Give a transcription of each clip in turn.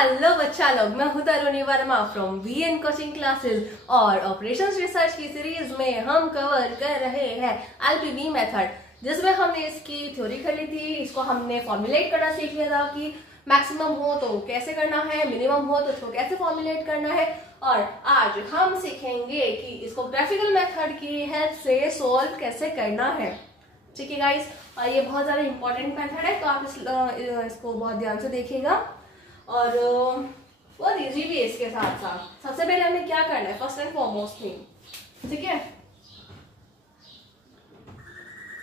Hello बच्चा लोग, मैं हूं Taruni Verma from VN coaching classes और ऑपरेशंस रिसर्च की सीरीज में हम कवर कर रहे हैं एलपीवी मेथड, जिसमें हमने इसकी थ्योरी कर ली थी। इसको हमने फॉर्मुलेट करना सीख लिया था कि मैक्सिमम हो तो कैसे करना है, मिनिमम हो तो उसको कैसे फॉर्मुलेट करना है। और आज हम सीखेंगे कि इसको ग्राफिकल मेथड की हेल्प से सोल्व कैसे करना है। ठीक है गाइस, और ये बहुत ज्यादा इंपॉर्टेंट मेथड है, तो आप इसको बहुत ध्यान से देखिएगा और बहुत इजी भी है। इसके साथ साथ सबसे पहले हमें क्या करना है, फर्स्ट एंड फॉरमोस्ट थिंग, ठीक है,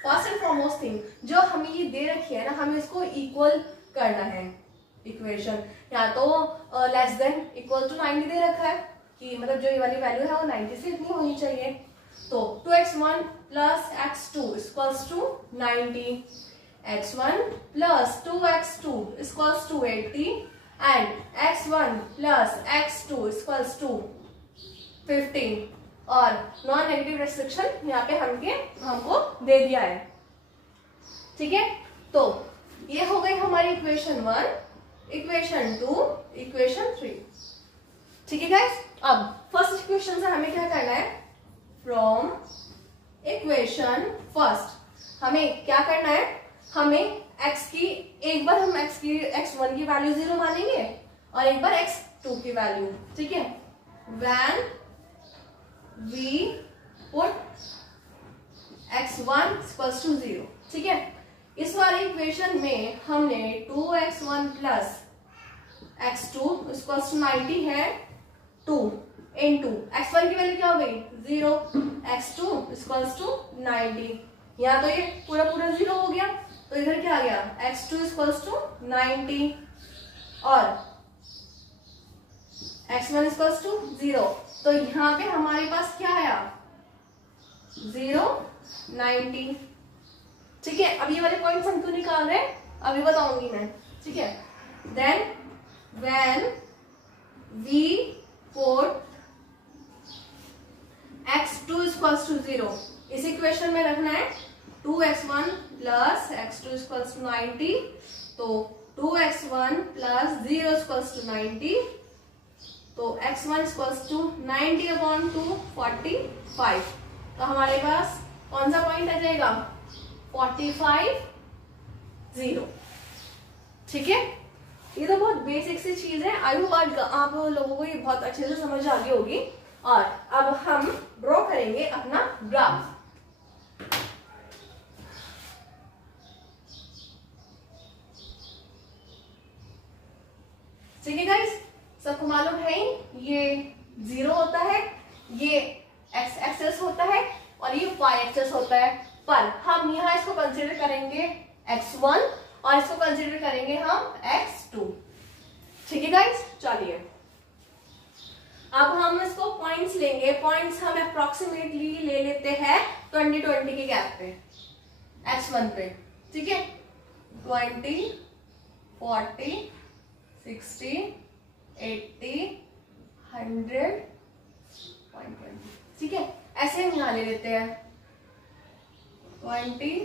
फर्स्ट एंड फॉरमोस्ट थिंग जो हमें ये दे रखी है ना, हमें इसको इक्वल करना है। इक्वेशन या तो लेस देन इक्वल टू 90 दे रखा है कि मतलब जो ये वाली वैल्यू है वो 90 से इतनी होनी चाहिए। तो 2x1 plus x2 equals to 90, x1 plus 2x2 equals to 80 and x1 plus x2 equals to 15। और नॉन नेगेटिव रेस्ट्रिक्शन यहाँ पे हमको दे दिया है। ठीक है, तो ये हो गई हमारी इक्वेशन 1, इक्वेशन 2, इक्वेशन 3। ठीक है गाइस, अब फर्स्ट इक्वेशन से हमें क्या करना है, फ्रॉम इक्वेशन फर्स्ट हमें क्या करना है, हमें x की एक बार हम x1 की वैल्यू 0 मानेंगे और एक बार x2 की वैल्यू। ठीक है, when we put x1 equals to 0। ठीक है, इस वाली इक्वेशन में हमने 2x1 plus x2 equals to 90 है 2 इंटू x1 की वैल्यू क्या हो गई 0, x2 इक्वल्स टू 90। यहाँ तो ये पूरा 0 हो गया, तो इधर क्या आ गया x2 इक्वल्स टू 90 और x1 इक्वल्स टू 0। तो यहाँ पे हमारे पास क्या आया 0, 90। ठीक है, अब ये वाले पॉइंट्स हम क्यों निकाल रहे हैं अभी बताऊंगी मैं। ठीक है, then when we put x2 equals to 0, इस इक्वेशन में रखना है 2x1 plus x2 equals to 90। तो 2x1 प्लस 0 इक्वल्स टू 90, तो x1 इक्वल्स टू 90 अपॉन 2 45। तो हमारे पास कौन सा पॉइंट आ जाएगा 45, 0। ठीक है, ये तो बहुत बेसिक सी चीज है। आई होप आप लोगों को ये बहुत अच्छे से समझ आ गई होगी। और अब हम ड्रॉ करेंगे अपना ग्राफ। ठीक है गाइस, सबको मालूम है ये 0 होता है, ये x एक्सेस होता है और ये y एक्सेस होता है। पर हम यहाँ इसको कंसीडर करेंगे x1 और इसको कंसीडर करेंगे हम x2। ठीक है गाइस, चलिए अब हम इसको पॉइंट्स लेंगे। पॉइंट्स हम अप्रोक्सीमेटली ले लेते हैं 20-20 के गैप पे x1 पे। ठीक है, 20, 40, 60, 80, 100, 120। ठीक है, ऐसे हम यहाँ ले लेते हैं 20,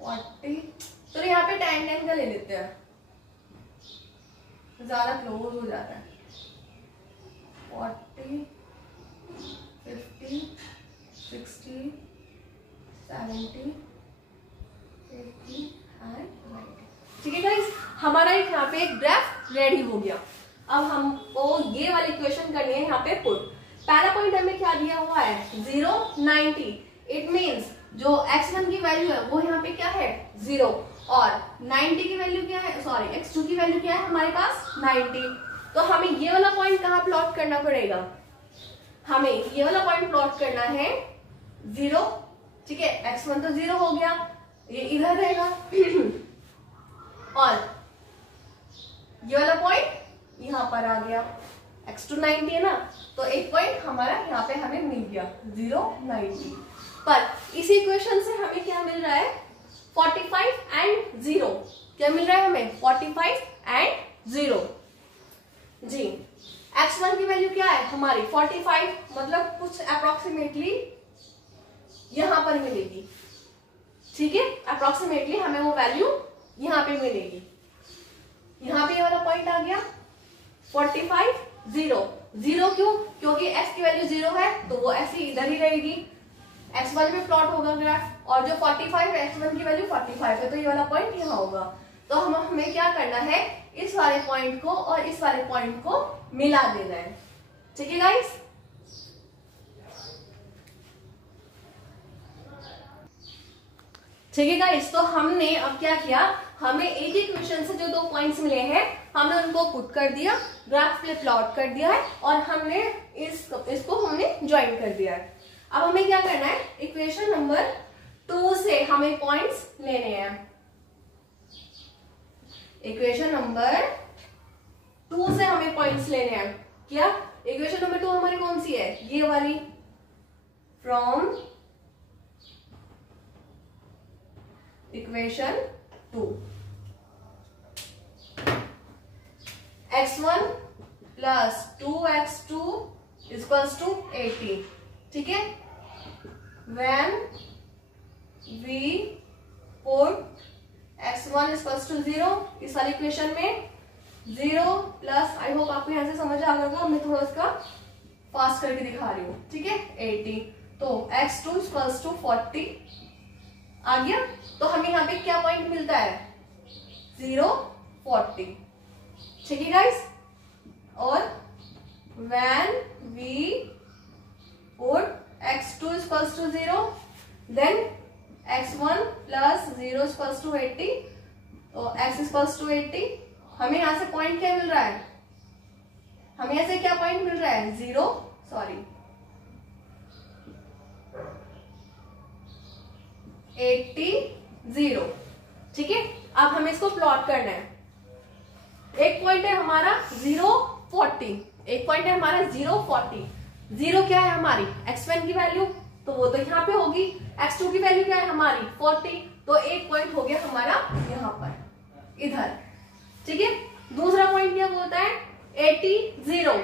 40। तो यहाँ पे 10 का ले लेते हैं, ज्यादा क्लोज हो जाता है। 40, 50, 60, 70, 80 एंड 90। ठीक है गाइस, हमारा यहाँ पे एक ग्राफ रेडी हो गया। अब हमको ये वाली इक्वेशन करनी है यहाँ पे पुट। पहला पॉइंट हमें क्या दिया हुआ है 0, 90। इट मीन्स जो x1 की वैल्यू है वो यहाँ पे क्या है 0 और 90 की वैल्यू क्या है, सॉरी x2 की वैल्यू क्या है हमारे पास 90। तो हमें ये वाला पॉइंट कहाँ प्लॉट करना पड़ेगा, हमें ये वाला पॉइंट प्लॉट करना है 0। ठीक है, x1 तो 0 हो गया, ये इधर रहेगा और ये वाला पॉइंट यहाँ पर आ गया, x2 90 है ना, तो एक पॉइंट हमारा यहाँ पे हमें मिल गया 0, 90। पर इस इक्वेशन से हमें क्या मिल रहा है 45 एंड 0। क्या मिल रहा है हमें 45 एंड 0। जी, x1 की वैल्यू क्या है हमारी 45, मतलब कुछ अप्रोक्सीमेटली यहां पर मिलेगी। ठीक है, अप्रोक्सीमेटली हमें वो वैल्यू यहां पे मिलेगी। यहाँ पे ये वाला पॉइंट आ गया 45 0 0 क्यों? क्योंकि x की वैल्यू 0 है तो वो ऐसे इधर ही रहेगी, x1 में प्लॉट होगा ग्राफ, और जो 45 है x1 की वैल्यू 45 है तो ये वाला पॉइंट यहाँ होगा। तो हमें क्या करना है, इस वाले पॉइंट को और इस वाले पॉइंट को मिला देना है। ठीक है गाइस, ठीक है गाइस। तो हमने अब क्या किया, हमें एक इक्वेशन से जो दो पॉइंट्स मिले हैं हमने उनको पुट कर दिया, ग्राफ पे प्लॉट कर दिया है और हमने इसको हमने ज्वाइन कर दिया है। अब हमें क्या करना है, इक्वेशन नंबर 2 से हमें पॉइंट्स लेने हैं। इक्वेशन नंबर 2 से हमें पॉइंट्स लेने हैं। क्या इक्वेशन नंबर 2 हमारी कौन सी है, ये वाली, from equation 2 x1 plus 2x2 equals to 80। ठीक है, when we put x1 equals to 0 इस वाली इक्वेशन में 0 प्लस, आई होप आपको यहां से समझ आ गया, मैं थोड़ा इसका फास्ट करके दिखा रही हूँ। ठीक है, 80 तो x2 इक्वल्स टू 40 आ गया। तो हमें यहाँ पे क्या पॉइंट मिलता है, 0 40। ठीक है गाइस, और when we put x2 equals to 0 then x1 plus 0 equals to 80, तो x इक्वल्स टू 80। हमें यहां से पॉइंट क्या मिल रहा है, हमें यहां से क्या पॉइंट मिल रहा है, 0 80 0। ठीक है, अब हमें इसको प्लॉट करना है। एक पॉइंट है हमारा 0 40, एक पॉइंट है हमारा 0 40। 0 क्या है हमारी x1 की वैल्यू, तो वो तो यहाँ पे होगी। x2 की वैल्यू क्या है हमारी 40, तो एक पॉइंट हो गया हमारा यहाँ पर इधर। ठीक है, दूसरा पॉइंट क्या बोलता है 80 0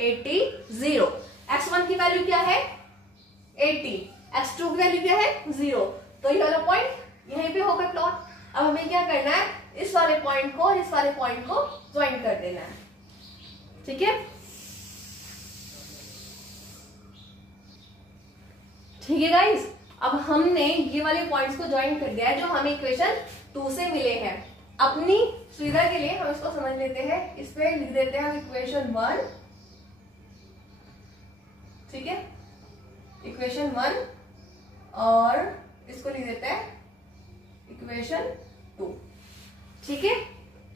80 0। x1 की वैल्यू क्या है 80, x2 की वैल्यू क्या है 0, तो ये वाला पॉइंट यहीं पे होगा प्लॉट। अब हमें क्या करना है, इस वाले पॉइंट को और इस वाले पॉइंट को ज्वाइन कर देना है। ठीक है, ठीक है गाइस, अब हमने ये वाले पॉइंट्स को ज्वाइन कर दिया है जो हमें इक्वेशन 2 से मिले हैं। अपनी सुविधा के लिए हम इसको समझ लेते हैं, इस पे लिख देते हैं हम इक्वेशन 1। ठीक है, इक्वेशन 1 और इसको लिख देते हैं इक्वेशन 2। ठीक है,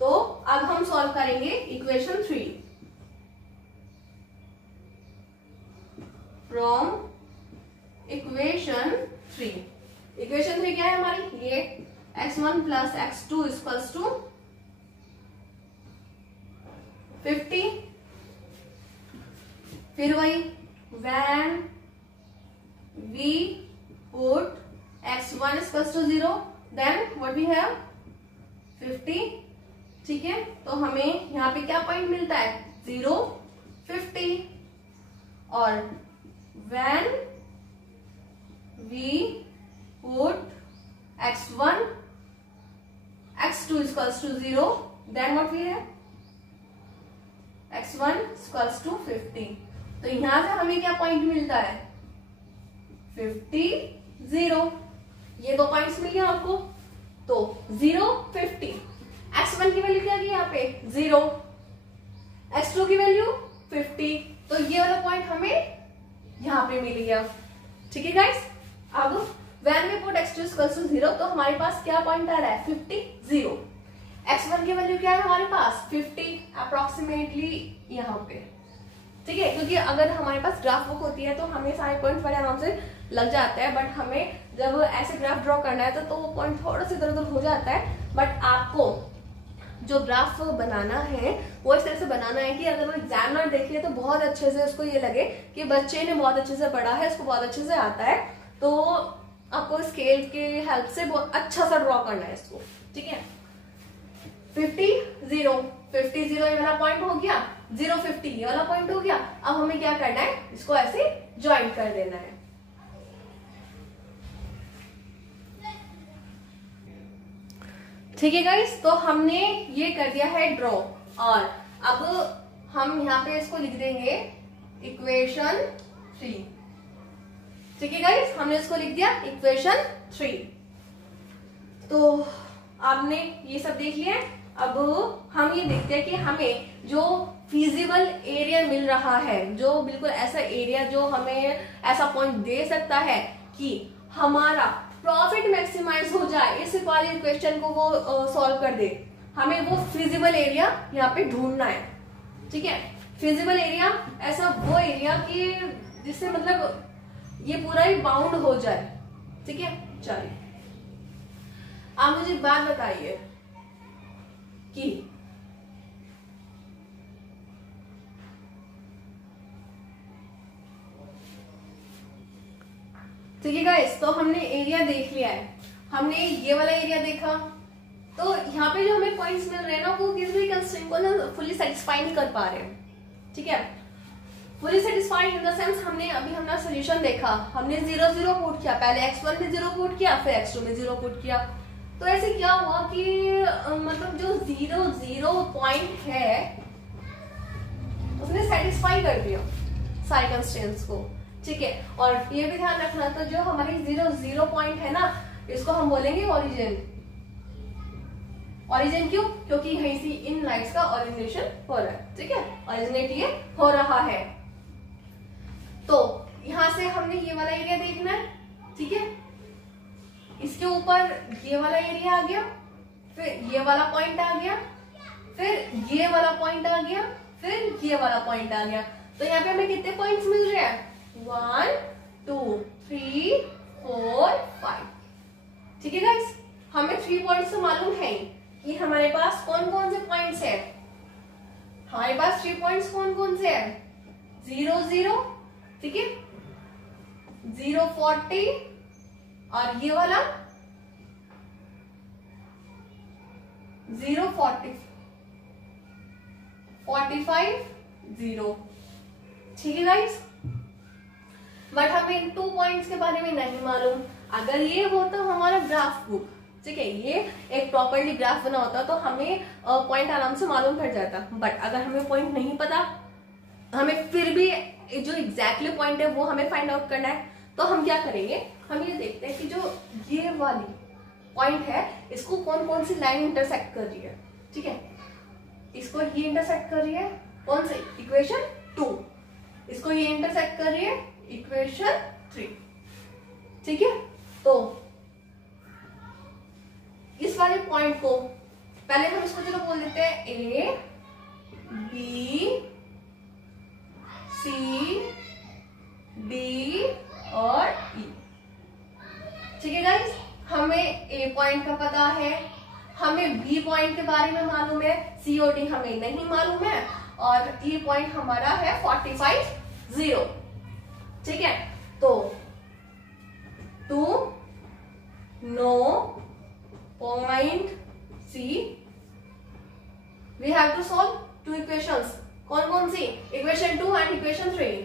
तो अब हम सॉल्व करेंगे इक्वेशन 3 फ्रॉम इक्वेशन 3। इक्वेशन 3 क्या है हमारी, ये x1 plus x2 equals to 50। फिर वही when we put x1 equals to 0 then what we have 50। ठीक है, तो हमें यहाँ पे क्या पॉइंट मिलता है 0 50, और when we put x1 x2 equals to 0 then what we have x1 equals to 50। तो यहां से हमें क्या पॉइंट मिलता है 50 0। ये दो पॉइंट्स मिल गए आपको, तो 0 50, x1 की वैल्यू क्या की यहाँ पे 0, x2 की वैल्यू 50, तो ये वाला पॉइंट हमें यहाँ पे मिल गया। ठीक है गाइस, अब when we put x2 equals to 0 तो हमारे पास क्या पॉइंट आ रहा है 50 0। x1 की वैल्यू क्या है हमारे पास 50 अप्रोक्सीमेटली यहाँ पे। ठीक है, क्योंकि अगर हमारे पास ग्राफ बुक होती है तो हमें सारे पॉइंट बड़े आराम से लग जाते हैं, बट हमें जब ऐसे ग्राफ ड्रॉ करना है तो वो पॉइंट थोड़ा सा इधर उधर हो जाता है। बट आपको जो ग्राफ बनाना है वो इस तरह से बनाना है कि अगर वो एग्जामिनर देखे तो बहुत अच्छे से उसको ये लगे कि बच्चे ने बहुत अच्छे से पढ़ा है, उसको बहुत अच्छे से आता है। तो आपको स्केल के हेल्प से बहुत अच्छा सा ड्रॉ करना है इसको। ठीक है, 50 0 50 0 ये वाला पॉइंट हो गया, 0 50 ये वाला पॉइंट हो गया। अब हमें क्या करना है, इसको ऐसे ज्वाइन कर देना है। ठीक है गाइस, तो हमने ये कर दिया है ड्रॉ, और अब हम यहाँ पे इसको लिख देंगे इक्वेशन 3। ठीक है गाइस, हमने इसको लिख दिया इक्वेशन 3। तो आपने ये सब देख लिया। अब हम ये देखते हैं कि हमें जो फिजिबल एरिया मिल रहा है, जो बिल्कुल ऐसा एरिया जो हमें ऐसा पॉइंट दे सकता है कि हमारा प्रॉफिट मैक्सिमाइज हो जाए, इस वाली इक्वेशन को वो सॉल्व कर दे, हमें वो फिजिबल एरिया यहाँ पे ढूंढना है। ठीक है, फिजिबल एरिया ऐसा वो एरिया कि जिससे मतलब ये पूरा ही बाउंड हो जाए। ठीक है, चलिए आप मुझे बात बताइए कि ठीक है गाइस, तो हमने एरिया देख लिया है, हमने ये वाला एरिया देखा। तो यहाँ पे जो हमें पॉइंट्स मिल रहे हैं ना, वो किसी भी कंस्ट्रेंट को ना फुल्ली सेटिस्फाई नहीं कर पा रहे हैं। ठीक है, fully satisfied in the sense हमने अभी हमारा सोल्यूशन देखा, हमने 0 0 पुट किया, पहले x1 में 0 पुट किया, फिर x2 में 0 पुट किया। तो ऐसे क्या हुआ कि मतलब जो 0 0 पॉइंट है उसने सेटिस्फाई कर दिया सारे कंस्ट्रेंट्स को। ठीक है, और ये भी ध्यान रखना, तो जो हमारी 0 0 पॉइंट है ना, इसको हम बोलेंगे ओरिजिन। ओरिजिन क्यों? क्योंकि यहीं से इन लाइट्स का ओरिजिनेशन हो रहा है। ठीक है, ओरिजिनेट ये हो रहा है। तो यहां से हमने ये वाला एरिया देखना है। ठीक है, इसके ऊपर ये वाला एरिया आ गया, फिर ये वाला पॉइंट आ गया, फिर ये वाला पॉइंट आ गया, फिर ये वाला पॉइंट आ गया। तो यहाँ पे हमें कितने पॉइंट्स मिल रहे हैं? 1 2 3 4 5। ठीक है गाइस, हमें 3 पॉइंट्स तो मालूम है कि हमारे पास कौन कौन से पॉइंट्स है। हमारे पास 3 पॉइंट्स कौन कौन से हैं? 0 0, ठीक है, 0 40, और ये वाला 0 40 45 0। ठीक है गाइस, बट हमें इन 2 पॉइंट्स के बारे में नहीं मालूम। अगर ये होता हमारा ग्राफ बुक, ठीक है, ये एक प्रॉपर्ली ग्राफ बना होता तो हमें पॉइंट आराम से मालूम पड़ जाता। बट अगर हमें पॉइंट नहीं पता, हमें फिर भी जो एग्जैक्टली पॉइंट है वो हमें फाइंड आउट करना है, तो हम क्या करेंगे, हम ये देखते हैं कि जो ये वाली पॉइंट है इसको कौन कौन सी लाइन इंटरसेक्ट कर रही है। ठीक है, इसको ये इंटरसेक्ट कर रही है कौन सी? इक्वेशन 2। इसको ये इंटरसेक्ट कर रही है इक्वेशन 3। ठीक है, तो इस वाले पॉइंट को पहले हम इसको चलो बोल देते हैं ए बी सी डी और ई। ठीक है गाइस, हमें ए पॉइंट का पता है, हमें बी पॉइंट के बारे में मालूम है, सी और डी हमें नहीं मालूम है, और ई पॉइंट हमारा है 45 0। ठीक है, तो to know point C we have to solve 2 equations. कौन कौन सी? Equation 2 and equation 3।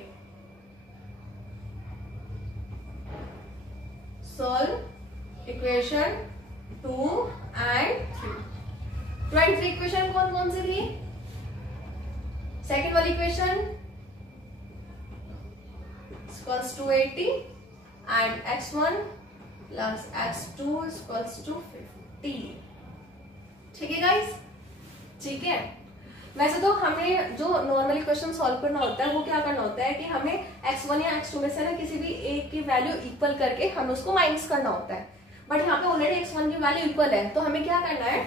Solve equation 2 and 3। 2 and 3 equation कौन कौन सी थी? सेकेंड वाली equation equals to 80 and x1 plus x2 equals to 50। ठीक है गाइस, ठीक है। वैसे तो हमें जो नॉर्मली क्वेश्चन सॉल्व करना होता है वो क्या करना होता है कि हमें x1 या x2 में से ना किसी भी एक की वैल्यू इक्वल करके हमें उसको माइनस करना होता है। बट यहाँ पे ऑलरेडी x1 की वैल्यू इक्वल है, तो हमें क्या करना है,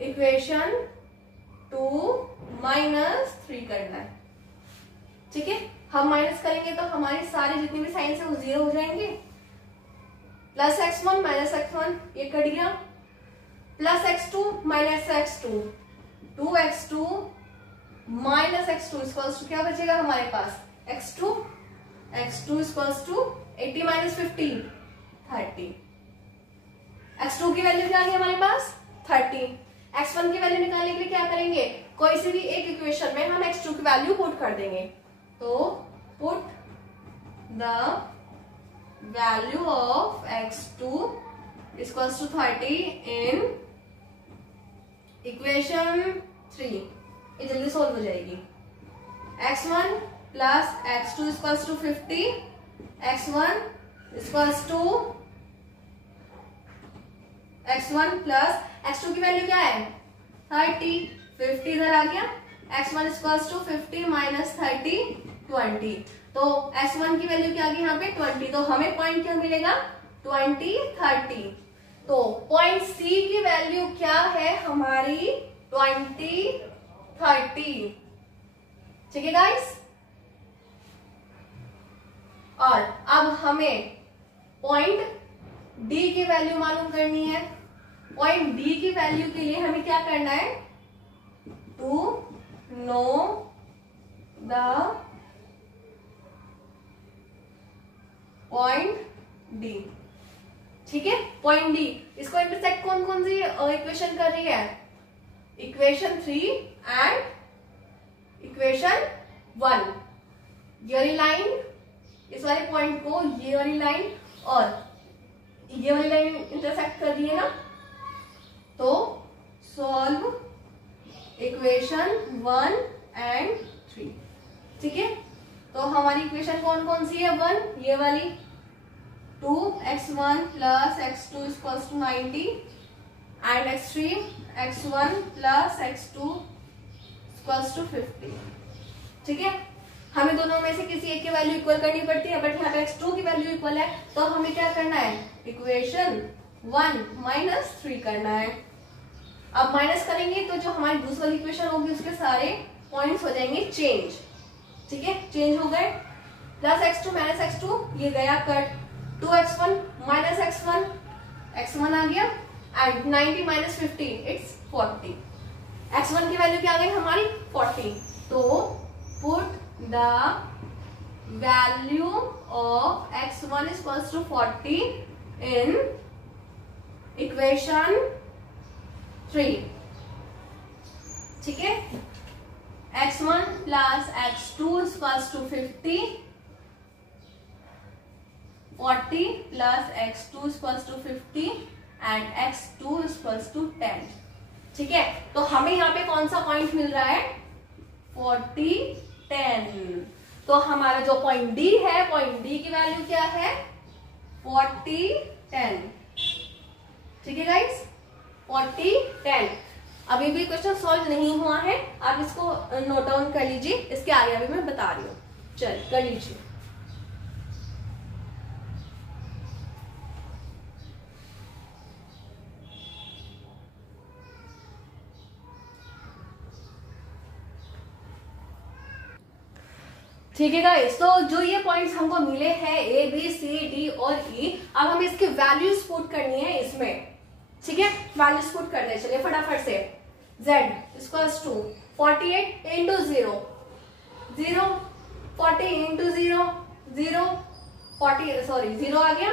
इक्वेशन 2 माइनस 3 करना है। ठीक है, हम माइनस करेंगे तो हमारी सारी जितनी भी साइंस है वो 0 हो जाएंगे। प्लस x1 माइनस x1 ये कट गया, plus x2 minus x2, 2x2 minus x2 equals to क्या बचेगा हमारे पास? x2 equals to 80 minus 15 30। x2 की वैल्यू क्या आ गई हमारे पास? 30। x1 की वैल्यू निकालने के लिए क्या करेंगे, कोई सी भी एक इक्वेशन में हम x2 की वैल्यू पुट कर देंगे। तो put the value of x2 equals to 30 in equation 3, ये जल्दी सोल्व हो जाएगी। x1 plus x2 equals to 50, x1 equals to x1 plus x2 की वैल्यू क्या है 30, 50 इधर आ गया, x1 इक्वल्स टू 50 माइनस 30 20, तो x1 की वैल्यू क्या आ गई यहाँ पे 20, तो हमें पॉइंट क्या मिलेगा 20 30, तो पॉइंट C की वैल्यू क्या है हमारी 20 30, ठीक है गाइस। और अब हमें पॉइंट D की वैल्यू मालूम करनी है। पॉइंट D की वैल्यू के लिए हमें क्या करना है, to know the point D, ठीक है। पॉइंट D इसको इंटरसेक्ट कौन कौन सी इक्वेशन कर रही है, इक्वेशन 3 एंड इक्वेशन 1, ये वाली लाइन, इस वाले पॉइंट को ये वाली लाइन और ये वाली लाइन इंटरसेक्ट कर रही है ना, तो सॉल्व इक्वेशन 1 एंड 3, ठीक है। तो हमारी इक्वेशन कौन कौन सी है, 1 ये वाली, 2x1 plus x2 equals to 90 and x3 x1 plus x2 equals to 50, ठीक है। हमें दोनों में से किसी एक की वैल्यू इक्वल करनी पड़ती है, बट यहाँ पे x2 की वैल्यू इक्वल है, तो हमें क्या करना है, इक्वेशन 1 माइनस 3 करना है। अब माइनस करेंगे तो जो हमारी दूसरी वाली इक्वेशन होगी उसके सारे पॉइंट्स हो जाएंगे चेंज, ठीक है, चेंज हो गए। प्लस x2 माइनस x2 ये गया cut, 2x1 minus x1, x1 आ गया, एंड 90 माइनस 50 इट्स 40, x1 की वैल्यू क्या आ गई हमारी 40, तो put the value of x1 is equals to 40 in equation 3, ठीक है। x1 plus x2 is equals to 50, 40 plus x2 is equals to 50 and x2 is equals to 10, ठीक है। तो हमें यहाँ पे कौन सा पॉइंट मिल रहा है 40 10, तो हमारा जो पॉइंट D है, पॉइंट D की वैल्यू क्या है 40 10, ठीक है गाइस, 40 10। अभी भी क्वेश्चन सॉल्व नहीं हुआ है, आप इसको नोट डाउन कर लीजिए, इसके आगे अभी मैं बता रही हूँ, चल कर लीजिए। ठीक है गाइस, तो जो ये पॉइंट्स हमको मिले हैं ए बी सी डी और ई, अब हमें इसकी वैल्यूज पुट करनी है इसमें, ठीक है। वैल्यूज पुट कर दे, चलिए फटाफट से। z equals to 48 into 0 0, 40 into 0 0, 40 sorry 0 आ गया,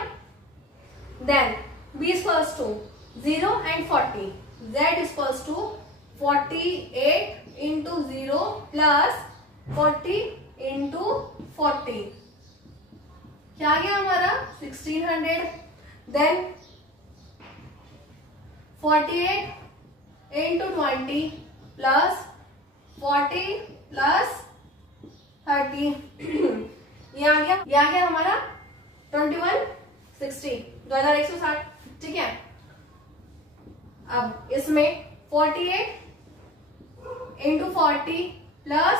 then b equals to 0 and 40, z equals to 48 into 0 plus 40 into 40, क्या आ गया हमारा 1600, देन 48 इंटू 20 प्लस 40 प्लस 30 ये आ गया हमारा 2160, 2160, ठीक है। अब इसमें 48 इंटू 40 प्लस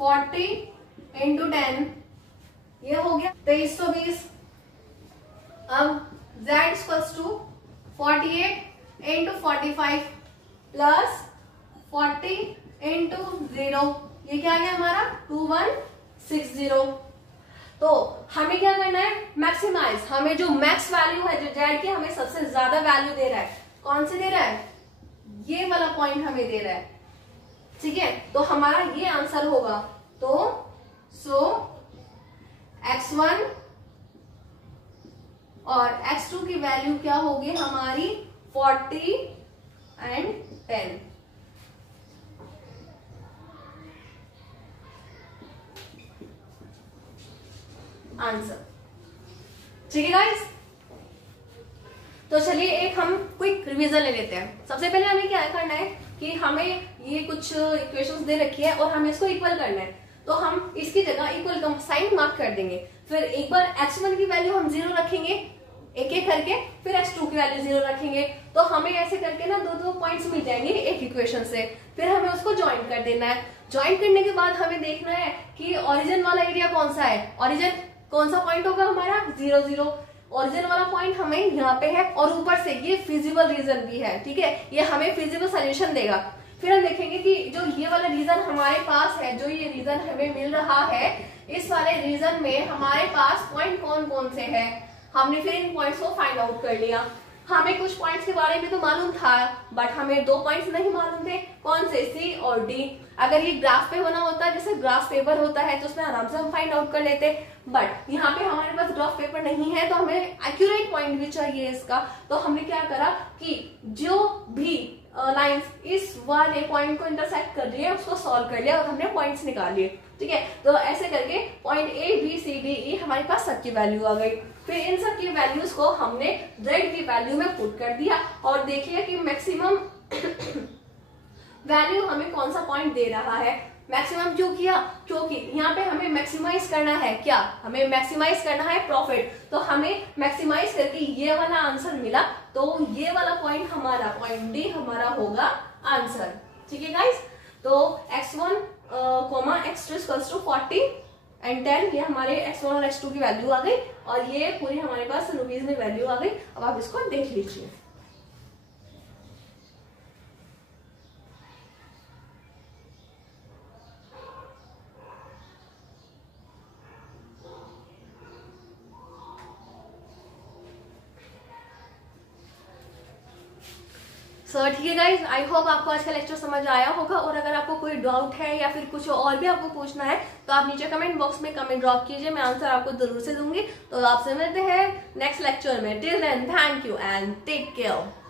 40 इंटू 10, ये हो गया 2320। अब z equals to 48 into 45 plus 40 into 0, ये क्या आ गया हमारा 2160। तो हमें क्या करना है, मैक्सिमाइज, हमें जो मैक्स वैल्यू है, जो z की हमें सबसे ज्यादा वैल्यू दे रहा है, कौन से दे रहा है, ये वाला पॉइंट हमें दे रहा है, ठीक है। तो हमारा ये आंसर होगा, तो सो x1 और x2 की वैल्यू क्या होगी हमारी 40 एंड 10, आंसर, ठीक है गाइस। तो चलिए एक हम क्विक रिवीजन ले लेते हैं। सबसे पहले हमें क्या करना है कि हमें ये कुछ इक्वेशंस दे रखी है और हमें इसको इक्वल करना है, तो हम इसकी जगह इक्वल का साइन मार्क कर देंगे। फिर एक बार x1 की वैल्यू हम 0 रखेंगे एक एक करके, फिर x2 की वैल्यू 0 रखेंगे, तो हमें ऐसे करके ना दो पॉइंट्स मिल जाएंगे एक इक्वेशन से। फिर हमें उसको ज्वाइन कर देना है। ज्वाइन करने के बाद हमें देखना है कि ओरिजिन वाला एरिया कौन सा है। ओरिजिन कौन सा पॉइंट होगा हमारा 0 0। ओरिजिन वाला पॉइंट हमें यहाँ पे है और ऊपर से ये फिजिबल रीजन भी है, ठीक है, ये हमें फिजिबल सोल्यूशन देगा। फिर हम देखेंगे कि जो ये वाला रीजन हमारे पास है, जो ये रीजन हमें मिल रहा है, इस वाले रीजन में हमारे पास पॉइंट कौन कौन से हैं। हमने फिर इन पॉइंट्स को फाइंड आउट कर लिया। हमें कुछ पॉइंट्स के बारे में तो मालूम था, बट हमें 2 पॉइंट्स नहीं मालूम थे, कौन से, सी और डी। अगर ये ग्राफ पे बना होता, जैसे ग्राफ पेपर होता है, तो उसमें आराम से हम फाइंड आउट कर लेते, बट यहाँ पे हमारे पास ग्राफ पेपर नहीं है, तो हमें एक्यूरेट पॉइंट भी चाहिए इसका। तो हमने क्या करा कि जो भी लाइंस इस वाले पॉइंट को इंटरसेक्ट कर रही है उसको सॉल्व कर लिया और हमने पॉइंट्स निकाल लिए, ठीक है। तो ऐसे करके point A B C D E हमारे पास सबकी वैल्यू आ गई। फिर इन सब की वैल्यूज को हमने z की वैल्यू में पुट कर दिया और देखिए कि मैक्सिमम वैल्यू हमें कौन सा पॉइंट दे रहा है। मैक्सिमम क्यों किया, क्योंकि यहाँ पे हमें मैक्सिमाइज करना है, क्या, हमें मैक्सिमाइज करना है प्रॉफिट। तो हमें मैक्सिमाइज करके ये वाला आंसर मिला, तो ये वाला पॉइंट हमारा, पॉइंट डी हमारा होगा आंसर, ठीक है गाइस। तो x1, x2 40 एंड 10 ये हमारे x1 और x2 की वैल्यू आ गई और ये पूरी हमारे पास रुपीज में वैल्यू आ गई। अब आप इसको देख लीजिए। ठीक है गाइज, आई होप आपको आज का लेक्चर समझ आया होगा। और अगर आपको कोई डाउट है या फिर कुछ और भी आपको पूछना है तो आप नीचे कमेंट बॉक्स में कमेंट ड्रॉप कीजिए, मैं आंसर आपको जरूर से दूंगी। तो आपसे मिलते हैं नेक्स्ट लेक्चर में। Till then thank you and take care.